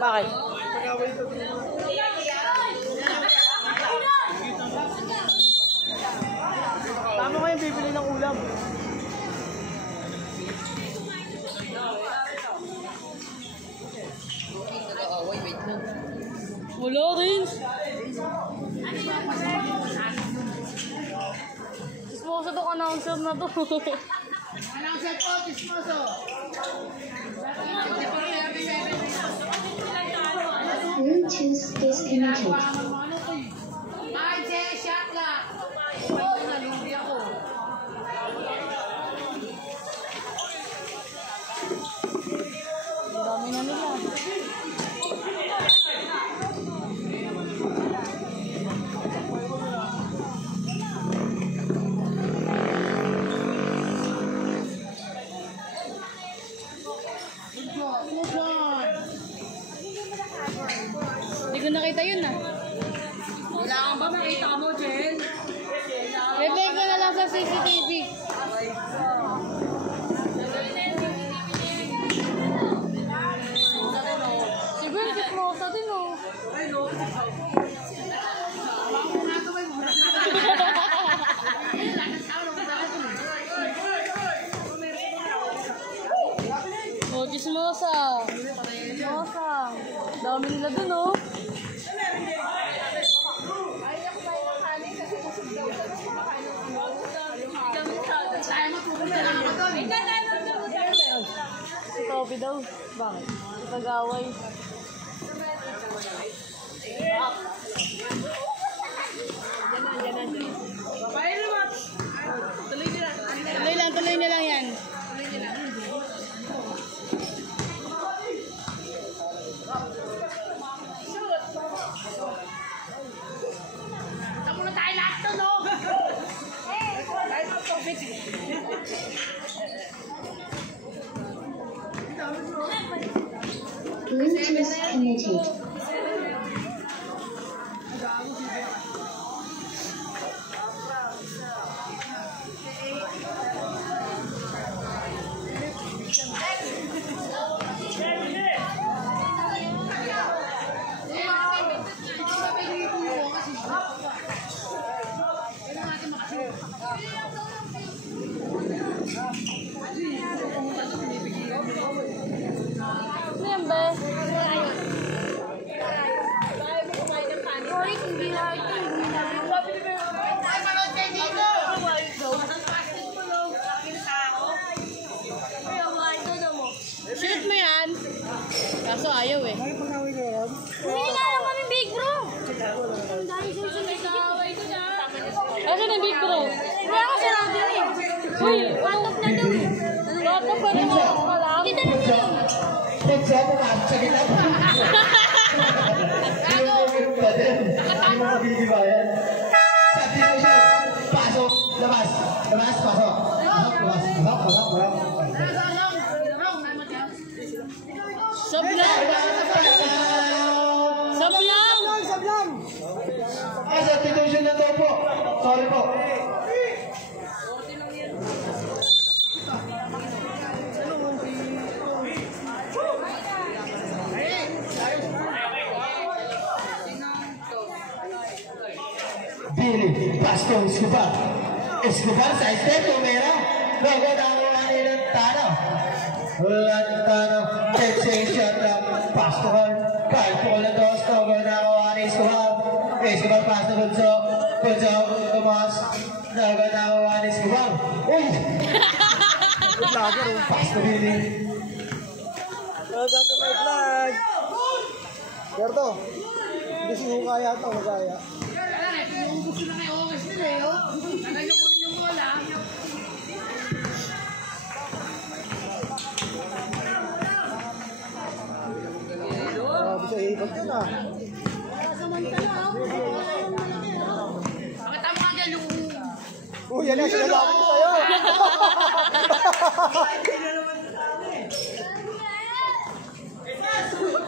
Bakit? Tama nga yung bibili ng ulam. Wala rin. Disposo tong announcer na to. Announcer po, disposo. Bluetooth disconnected. Ay, shot ka. Nalubi ako. Ang dami na nila. Hindi ko nakita yun ah. Kailangan ba makita mo, Jen? Replay ko na lang sa CCTV. Siguro si Rosa din oh. Oh, chismosa. Chismosa. Dami nila dun oh. Si Toby daw. Bakit? Nag-away. Tuloy na lang yan. Tama na tayo lahat to, no? Bluetooth connected. Ano yan ba? Shoot mo yan. Kaso ayaw eh. Hindi na lang kami big bro. Ang dami susunod sa away ko na. Kasi na big bro. Wala kasi lang din eh. Uy, Patok na daw eh. Patok pa rin ako. Kita na nila eh. Pasok, labas, pasok. Sablang! Sablang! Ay, substitution na to po. Sorry po. Billy, Pasto, Escobar. Escobar sa step, tumira. Logo na ang ilang tano. Lantano, sensation ng Pasto. Kahit po na dos, logo na ang Escobar. Escobar, Pasto, Bunso. Bunso, Tomas. Logo na ang Escobar. Uy! Pasto, Billy. Welcome to my vlog! Berto, hindi sinuka yata, magaya. Yung gusto na kayo, okay sila eh, oh. Nagayon ko rin yung bola. Grabe siya, hipag ka na. Samantala ako. Bakit tama nga dyan yung... Oh, yan na, sinasabi ko sa'yo.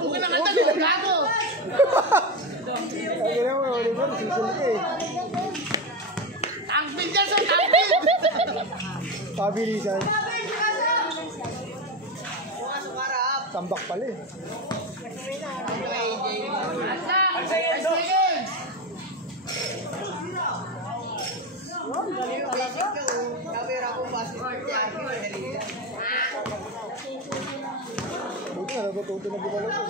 Huwag ka naman tanong, gago. Sabi na mo, Oliver, susunod ka eh. Tangpil dyan, so tangpil. Pabilisan. Tambak pala eh. Buti na natututo na bumalo ko.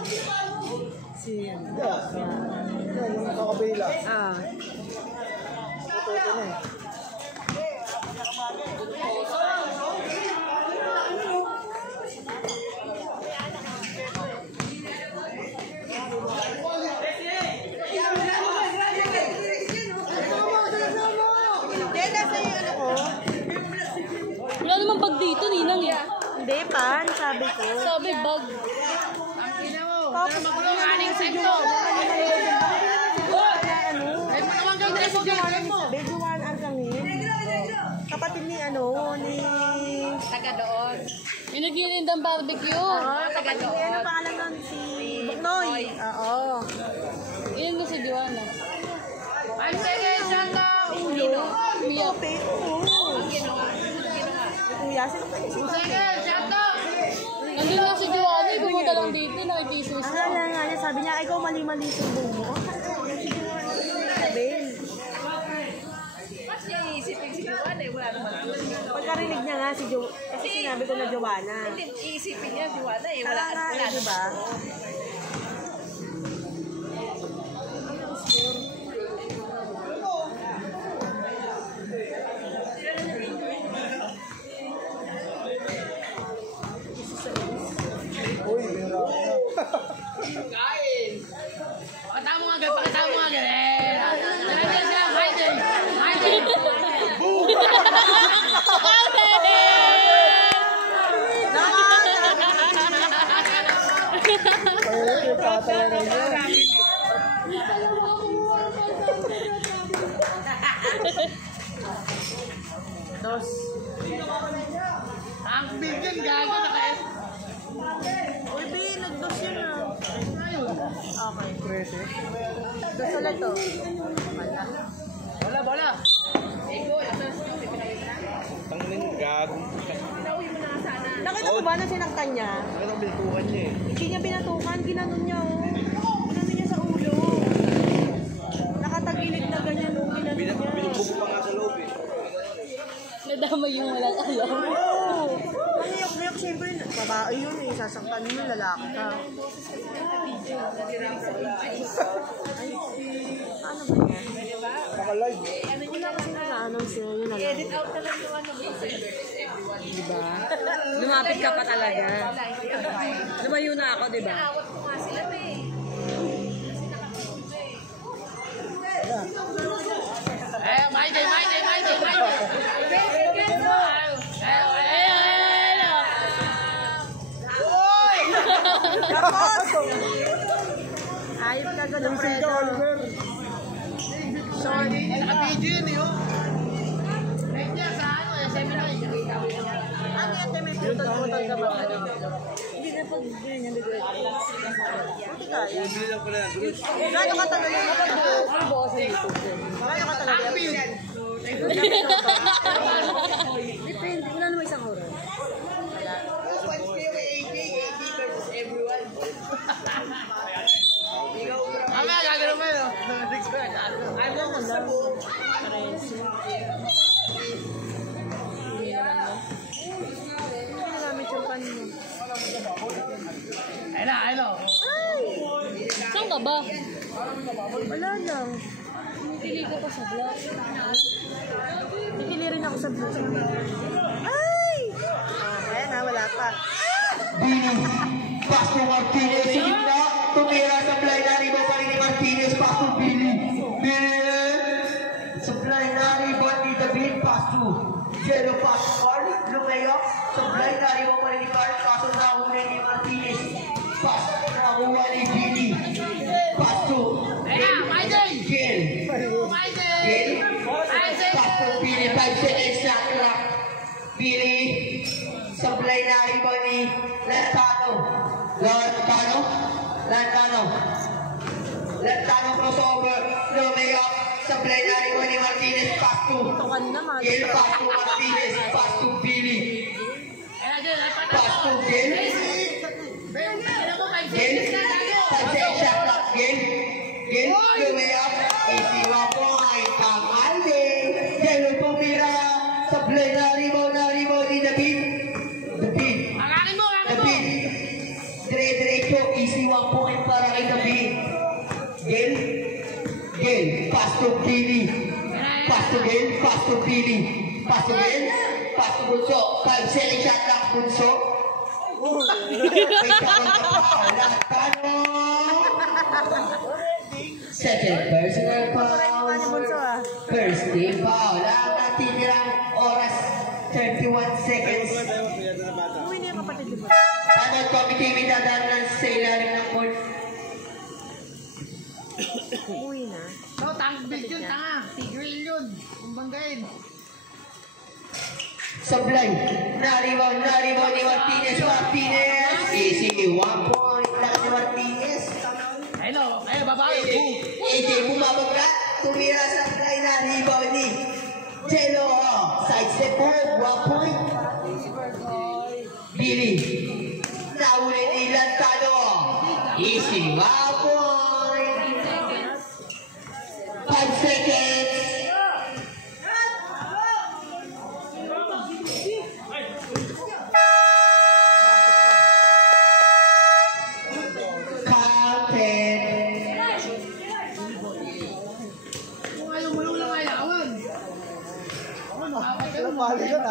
Siya. Yan, yung kakabila. Ah. Natututo na eh. Wala naman bag dito, Ninang eh. Hindi pa, sabi ko. Sabi bag. Tapos, Aning sekto. Bejuan ang kami. Kapatid ni Taga doon. Yung nagilindang barbecue. Taga doon. ano pangalan nun? Si Buknoy. Oo. Yun ko si Joanna. Ang sige, Santa. Mia. Ope, oo. Kuya, sino kayo si Sige, Santa. Nandun lang si Joanna, pumunta lang dito, nakipisos Ang na. nga niya, sabi niya, ikaw mali-mali sumbong mo. Sabi. Kasi iisipin si Juan eh, wala naman. Pagkarinig niya nga si Jo, kasi sinabi ko na Joanna. Hindi, iisipin niya Juan eh, Wala wala nga, di ba? Uy, meron ako na. Pakita mo nga, pakita mo nga. Talaga siya, hiding. Hiding. Kaya yung tatala na niya. Dos. Ang bigyan, gago na kayo. Uy, B, nag-dos yun ah. Okay. 13. Dos ulit to. Bola. Nakita mo ba na sinaktan niya? Ano bintukan niya eh. Hindi niya binatukan, ginanon niya oh. Ginanon niya sa ulo. Nakatagilid na ganyan nung ginanon niya. Binubugo pa nga sa loob eh. Nadama yung walang alam. Oo. Nangyok-nyok siyempre. Babae yun eh. Sasaktan mo, lalaki ka. Ano ba yan? Naka-live. Wala kasi nag-announce yun. Yun na lang. Edit out na lang yung ano. Diba? Lumapit ka pa talaga. Lumayo na ako, diba? Awat ko nga sila eh. Mighty. Ayop ka gano'n, Fredo. Sorry. Naka-video yun eh, oh. Right niya sa ano, seminar. Ano yan, may putol-putol ka ba? Hindi na pag ganyan. Buti kaya. Gano'n katagal yan? Gano'n katagal yan? Depende, wala naman isang oras. Mamaya, gagano mo yun. Ano na lang? Hindi na gamit yung pan mo. Ayun na. Saan ka ba? Wala lang. Pili ka pa sa vlog. Bikili rin ako sa vlog. Ay! Ayan na, wala pa. Bini, Pastor Martinez sa gitna, tumira sa blind na riba pa rin ni Martinez, Pastor Billy. Sa blind na riba ni David, Pastor. Zero Pastor Carl, lumayo. Sa blind na riba pa rin ni Carl, kaso nahuli ni Martinez. Pastor, nakuha ni Billy. Pastor. Gil. Pastor Billy, 5 seconds na clock. Billy. Sablay na riba ni Lantano crossover. Lumeo. Sablay na riba ni Martinez. Pasto. Tukan naman. Gil. Pasto Martinez. Pasto Billy. Pasto Gil. Easy 1 point para kay David. Gail. Gail. Pass to Billy. Pass to Gail. Pass to Billy. Pass to Gail. Pass to Bunso. 5 second shot clock, Bunso. Second personal foul. First team foul. Ang natitirang oras, 31 seconds. Uwi niya yung kapatid mo. Tanod committee may dadaan sa ilalim ng court. Uwi na. No, tangbig yun, tanga. Tigil yun. Kumbanggain. Sablay. Na-rebound ni Martinez. Easy, 1 point lang ni Martinez. Hello, ayun, babae. AJ bumabagka. Tumira sa fly na rebound ni Jello. Side step po, 1 point. Billy. Nahuli ni Lantano. Easy, 1 point. 5 seconds. Kung ayaw mo lang ayawan. Mali ka na.